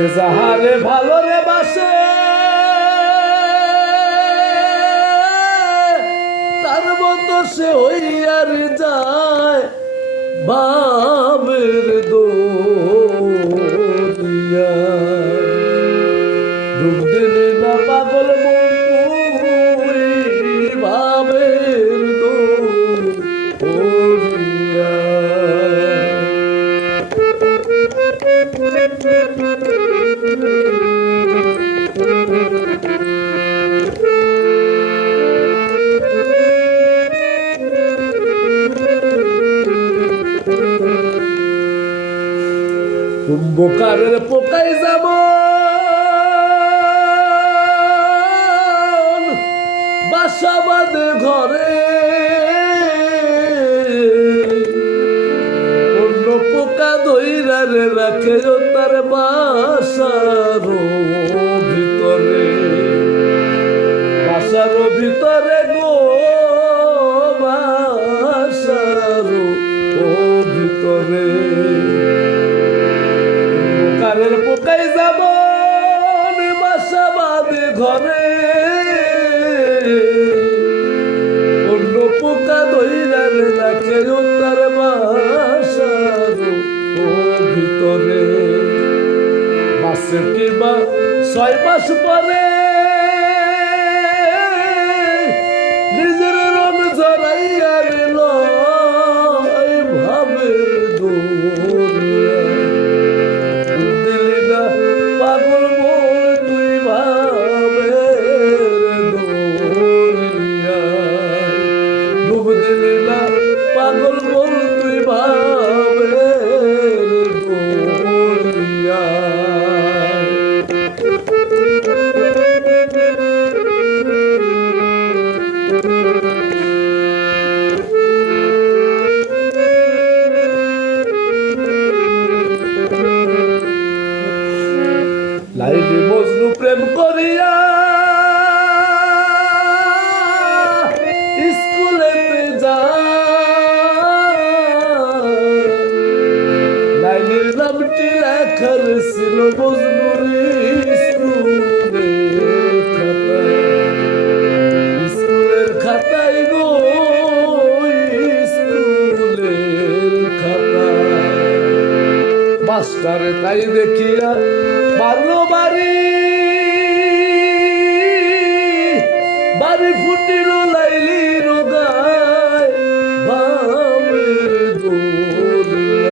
সে যাহারে ভালো রে বাসে তার মতো সে হইয়ার যায় বাবের দরিয়া ডুব দিলে না পাগল মনপুরি বাবের দরিয়া কুম্ভকারের পোকাই যাব বাসা বাঁধে ঘরে অন্য পোকা ধইরারে রাখে তার বাসার ভিতরে গো বাসার ভিতরে কারের পোকাই যাব বাসা বাঁধে ঘরে অন্য পোকা ধইরার রাখে তার বাসার ভিতরে মাসের কিংবা 6 মাস পরে নিজের রং জড়াইয়া নিল ভাবের দরিয়া পাগল মোর তুই ভাবের দরিয়া ডুব দিলি না পাগল মোর তুই ভাবের দরিয়া লাইলি মজনু প্রেম করিয়া স্কুলেতে যায় লাইলির নামটি লেখার ছিল মজনুর স্কুলের খাতায় গো স্কুলের খাতায় মাস্টার তাই দেখিয়া মারলো বাড়ি ফুটিল